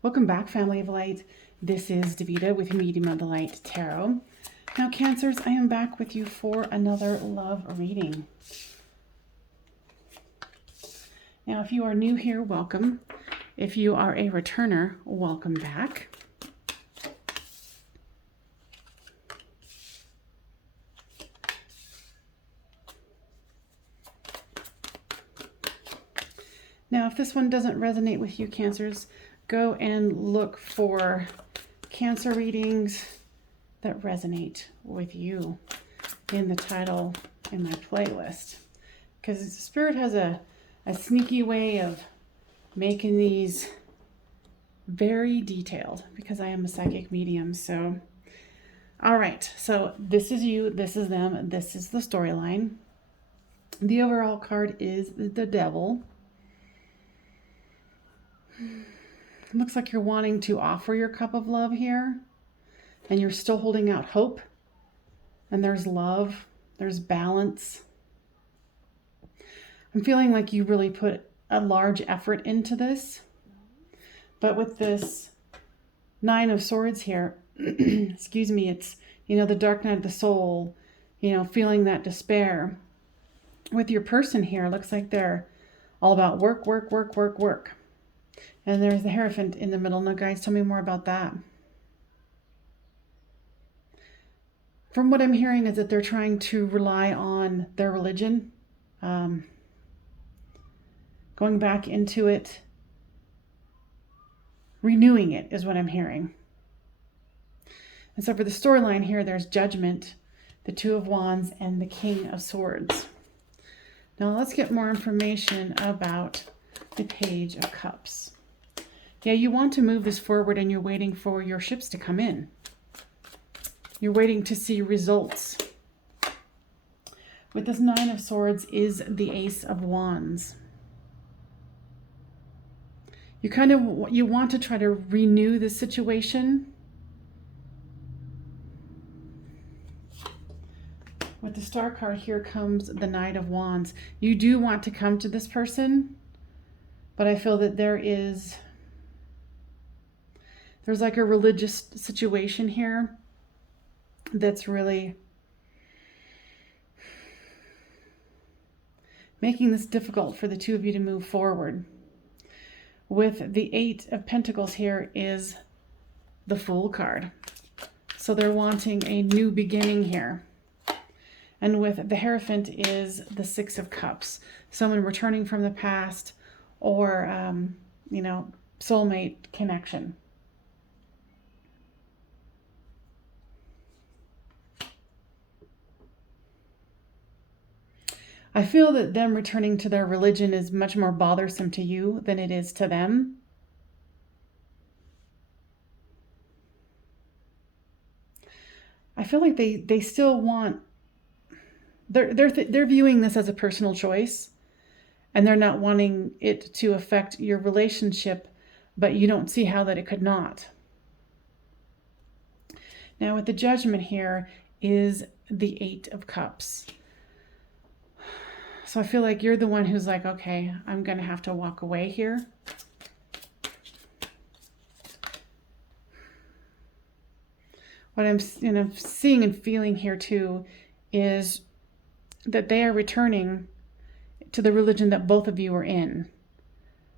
Welcome back, family of light. This is Davida with Medium of the Light Tarot. Now, Cancers, I am back with you for another love reading. Now, if you are new here, welcome. If you are a returner, welcome back. Now, if this one doesn't resonate with you, Cancers, go and look for Cancer readings that resonate with you in the title in my playlist. Because Spirit has a sneaky way of making these very detailed because I am a psychic medium. So, all right. So this is you, this is them, this is the storyline. The overall card is the Devil. It looks like you're wanting to offer your cup of love here, and you're still holding out hope. And there's love, there's balance. I'm feeling like you really put a large effort into this. But with this Nine of Swords here, excuse me, it's, the dark night of the soul, feeling that despair. With your person here, it looks like they're all about work, work, work, work, work. And there's the Hierophant in the middle. Now, guys, tell me more about that. From what I'm hearing is that they're trying to rely on their religion, going back into it, renewing it is what I'm hearing. And so for the storyline here, there's Judgment, the Two of Wands, and the King of Swords. Now let's get more information about the Page of Cups. Yeah, you want to move this forward and you're waiting for your ships to come in. You're waiting to see results. With this Nine of Swords is the Ace of Wands. You want to try to renew the situation. With the Star card, here comes the Knight of Wands. You do want to come to this person, but I feel that there's like a religious situation here that's really making this difficult for the two of you to move forward. With the Eight of Pentacles here is the Fool card. So they're wanting a new beginning here. And with the Hierophant is the Six of Cups. Someone returning from the past or, soulmate connection. I feel that them returning to their religion is much more bothersome to you than it is to them. I feel like they still want, they're viewing this as a personal choice, and they're not wanting it to affect your relationship, but you don't see how that it could not. Now with the Judgment here is the Eight of Cups. So I feel like you're the one who's like, okay, I'm going to have to walk away here. What I'm seeing and feeling here too is that they are returning to the religion that both of you are in,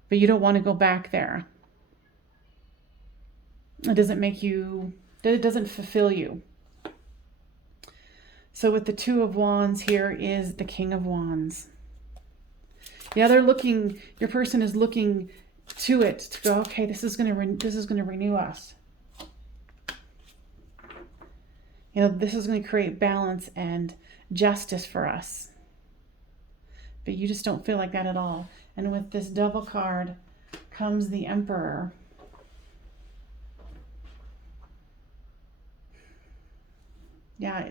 but you don't want to go back there. It doesn't fulfill you. So with the Two of Wands here is the King of Wands. Yeah, your person is looking to it to go, okay, this is going to renew us. This is going to create balance and justice for us. But you just don't feel like that at all. And with this Devil card comes the Emperor. Yeah,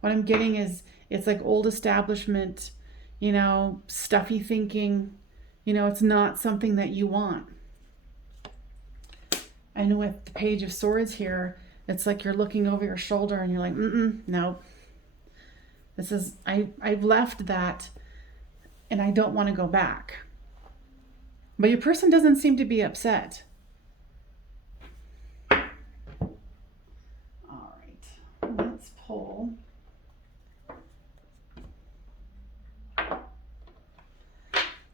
what I'm getting is it's like old establishment, stuffy thinking. It's not something that you want. And with the Page of Swords here, it's like you're looking over your shoulder and you're like, no. I've left that and I don't want to go back. But your person doesn't seem to be upset. pull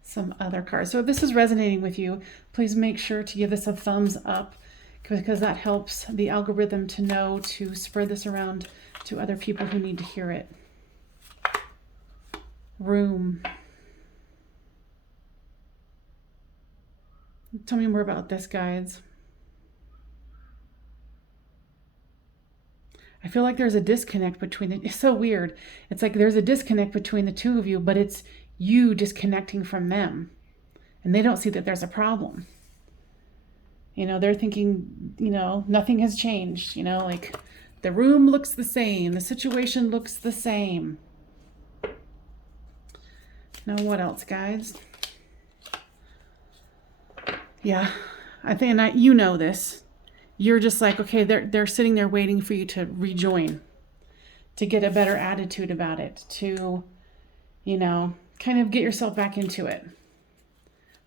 some other cards. So if this is resonating with you, please make sure to give this a thumbs up, because that helps the algorithm to know to spread this around to other people who need to hear it. Room. Tell me more about this, guides. I feel like there's a disconnect between it. It's so weird. It's like there's a disconnect between the two of you, but it's you disconnecting from them. And they don't see that there's a problem. You know, they're thinking, you know, nothing has changed. You know, like the room looks the same. The situation looks the same. Now, what else, guys? Yeah, I think, you know this. You're just like, okay, they're sitting there waiting for you to rejoin, to get a better attitude about it, to, you know, kind of get yourself back into it.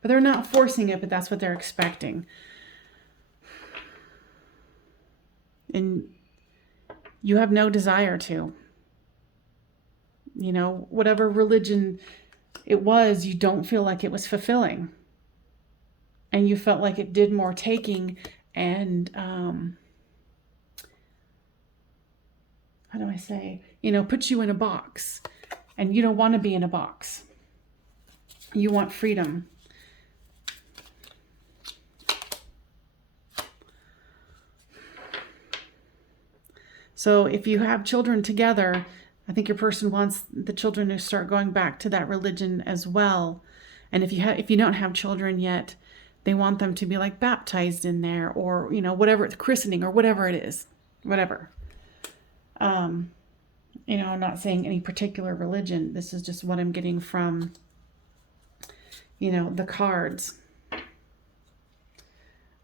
But they're not forcing it, but that's what they're expecting. And you have no desire to. You know, whatever religion it was, you don't feel like it was fulfilling. And you felt like it did more taking and, how do I say, you know, put you in a box. And you don't want to be in a box. You want freedom. So if you have children together, I think your person wants the children to start going back to that religion as well. And if you don't have children yet, they want them to be like baptized in there, or, you know, whatever, it's christening or whatever it is, whatever. You know, I'm not saying any particular religion. This is just what I'm getting from, you know, the cards.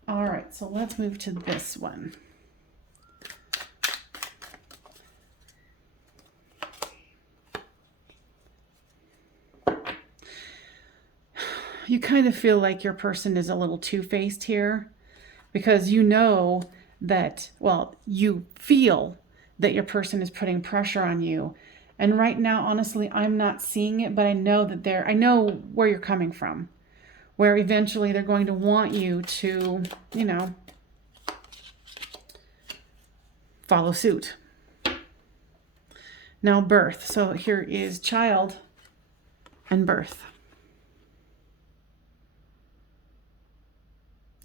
All right, so let's move to this one. You kind of feel like your person is a little two-faced here, because you know that, well, you feel that your person is putting pressure on you. And right now, honestly, I'm not seeing it, but I know that I know where you're coming from, where eventually they're going to want you to, you know, follow suit. Now, birth. So here is child and birth.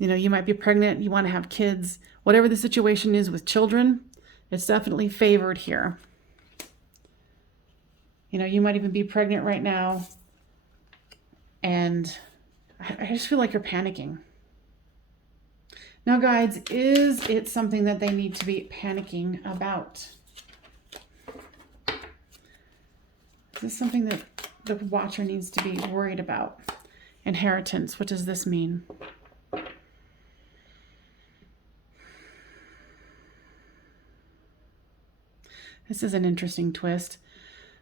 You know, you might be pregnant, you want to have kids, whatever the situation is with children, it's definitely favored here. You know, you might even be pregnant right now, and I just feel like you're panicking. Now, guides, is it something that they need to be panicking about? Is this something that the watcher needs to be worried about? Inheritance, what does this mean? This is an interesting twist.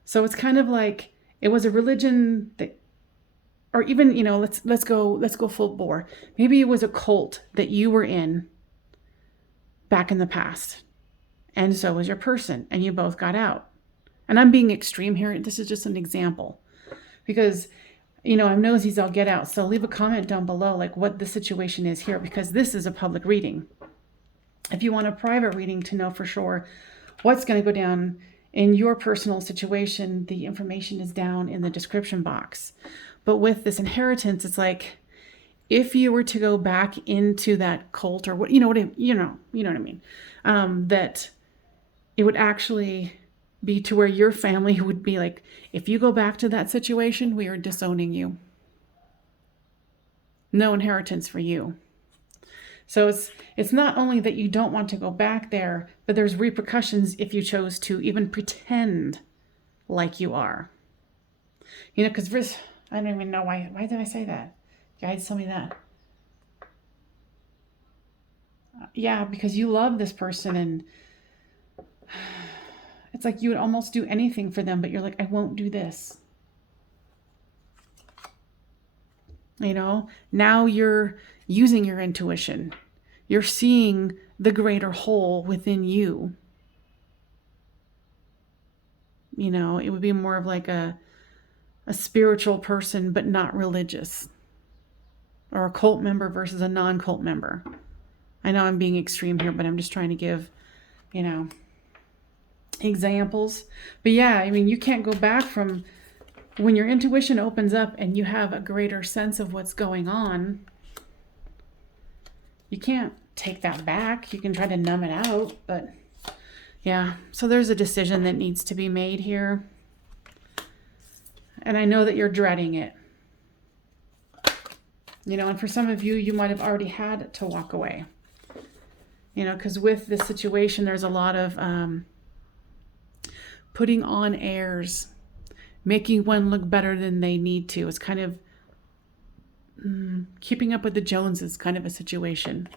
So it's kind of like it was a religion that, or even, you know, let's go full bore. Maybe it was a cult that you were in back in the past, and so was your person, and you both got out. And I'm being extreme here. This is just an example, because, you know, I'm nosy as I'll get out. So leave a comment down below, like what the situation is here, because this is a public reading. If you want a private reading to know for sure what's going to go down in your personal situation, the information is down in the description box. But with this inheritance, it's like if you were to go back into that cult, or what you know what I mean, that it would actually be to where your family would be like, if you go back to that situation, we are disowning you. No inheritance for you. So it's not only that you don't want to go back there, but there's repercussions if you chose to even pretend like you are. You know, because I don't even know why did I say that? Guides tell me that. Yeah, because you love this person, and it's like you would almost do anything for them, but you're like, I won't do this. You know, now you're using your intuition. You're seeing the greater whole within you. You know, it would be more of like a spiritual person, but not religious. Or a cult member versus a non-cult member. I know I'm being extreme here, but I'm just trying to give, you know, examples. But yeah, I mean, you can't go back from when your intuition opens up and you have a greater sense of what's going on. You can't take that back. You can try to numb it out, but yeah. So there's a decision that needs to be made here. And I know that you're dreading it. You know, and for some of you, you might have already had to walk away. You know, because with this situation, there's a lot of putting on airs, making one look better than they need to. It's kind of keeping up with the Joneses kind of a situation.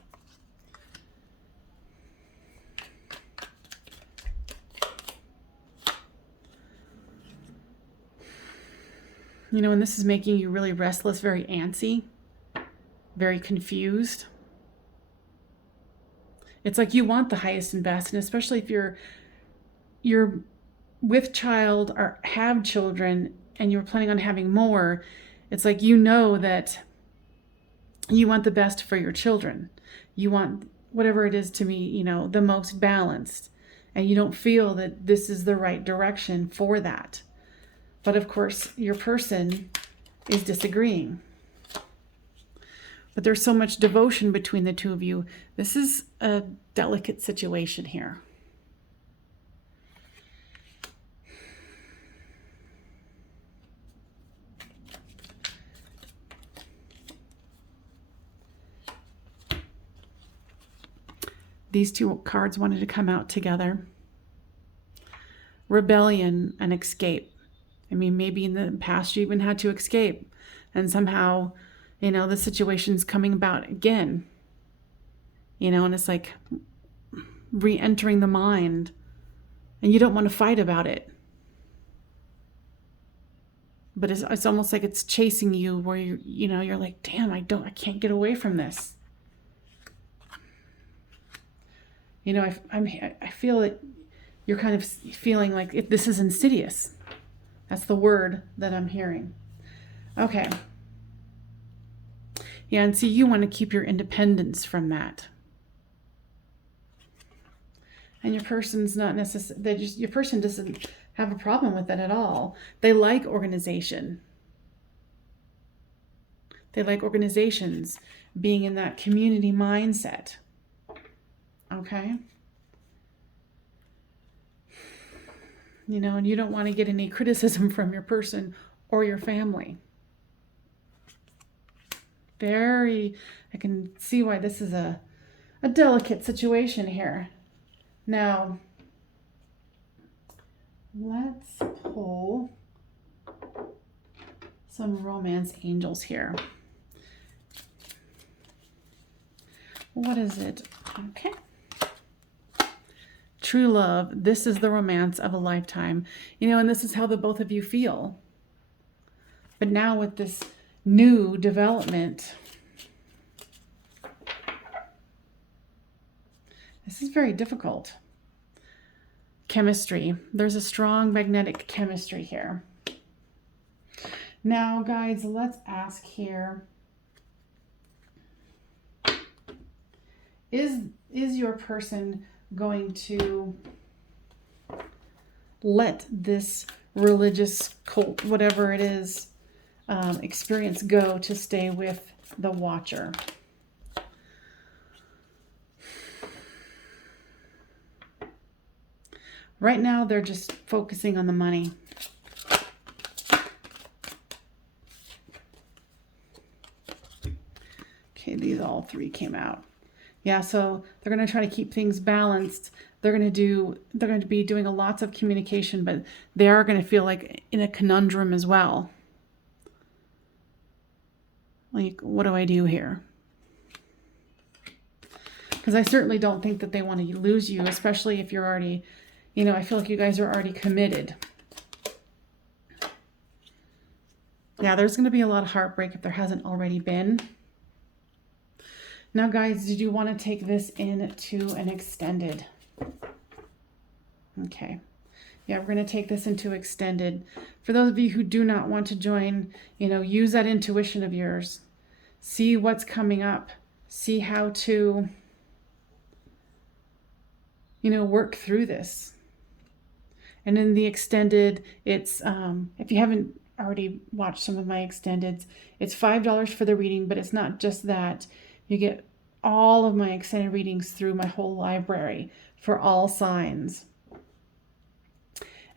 You know, and this is making you really restless, very antsy, very confused. It's like you want the highest and best, and especially if you're with child or have children and you're planning on having more, it's like you know that you want the best for your children. You want whatever it is to be, you know, the most balanced, and you don't feel that this is the right direction for that. But of course, your person is disagreeing. But there's so much devotion between the two of you. This is a delicate situation here. These two cards wanted to come out together. Rebellion and escape. I mean, maybe in the past you even had to escape, and somehow, you know, the situation's coming about again. You know, and it's like re-entering the mind, and you don't want to fight about it. But it's almost like it's chasing you, where you're like, damn, I can't get away from this. You know, I feel that you're kind of feeling like this is insidious. That's the word that I'm hearing. Okay. Yeah, and see, you want to keep your independence from that. And your person's not necessarily, your person doesn't have a problem with that at all. They like organization. They like organizations, being in that community mindset. Okay? You know, and you don't want to get any criticism from your person or your family. I can see why this is a delicate situation here. Now, let's pull some romance angels here. What is it? Okay. True love. This is the romance of a lifetime. You know, and this is how the both of you feel. But now with this new development, this is very difficult. Chemistry. There's a strong magnetic chemistry here. Now, guys, let's ask here. Is your person going to let this religious cult, whatever it is, experience go to stay with the watcher? Right now, they're just focusing on the money. Okay, these all three came out. Yeah, so they're going to try to keep things balanced. They're going to be doing lots of communication, but they are going to feel like in a conundrum as well. Like, what do I do here? Because I certainly don't think that they want to lose you, especially if you're already, you know, I feel like you guys are already committed. Yeah, there's going to be a lot of heartbreak if there hasn't already been. Now, guys, did you want to take this into an extended? Okay. Yeah, we're going to take this into extended. For those of you who do not want to join, use that intuition of yours. See what's coming up. See how to, work through this. And in the extended, it's, if you haven't already watched some of my extendeds, it's $5 for the reading, but it's not just that. You get all of my extended readings through my whole library for all signs.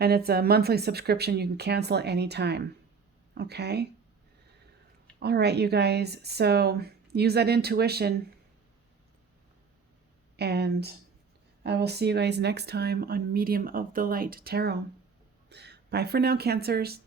And it's a monthly subscription. You can cancel at any time. Okay? All right, you guys. So use that intuition. And I will see you guys next time on Medium of the Light Tarot. Bye for now, Cancers.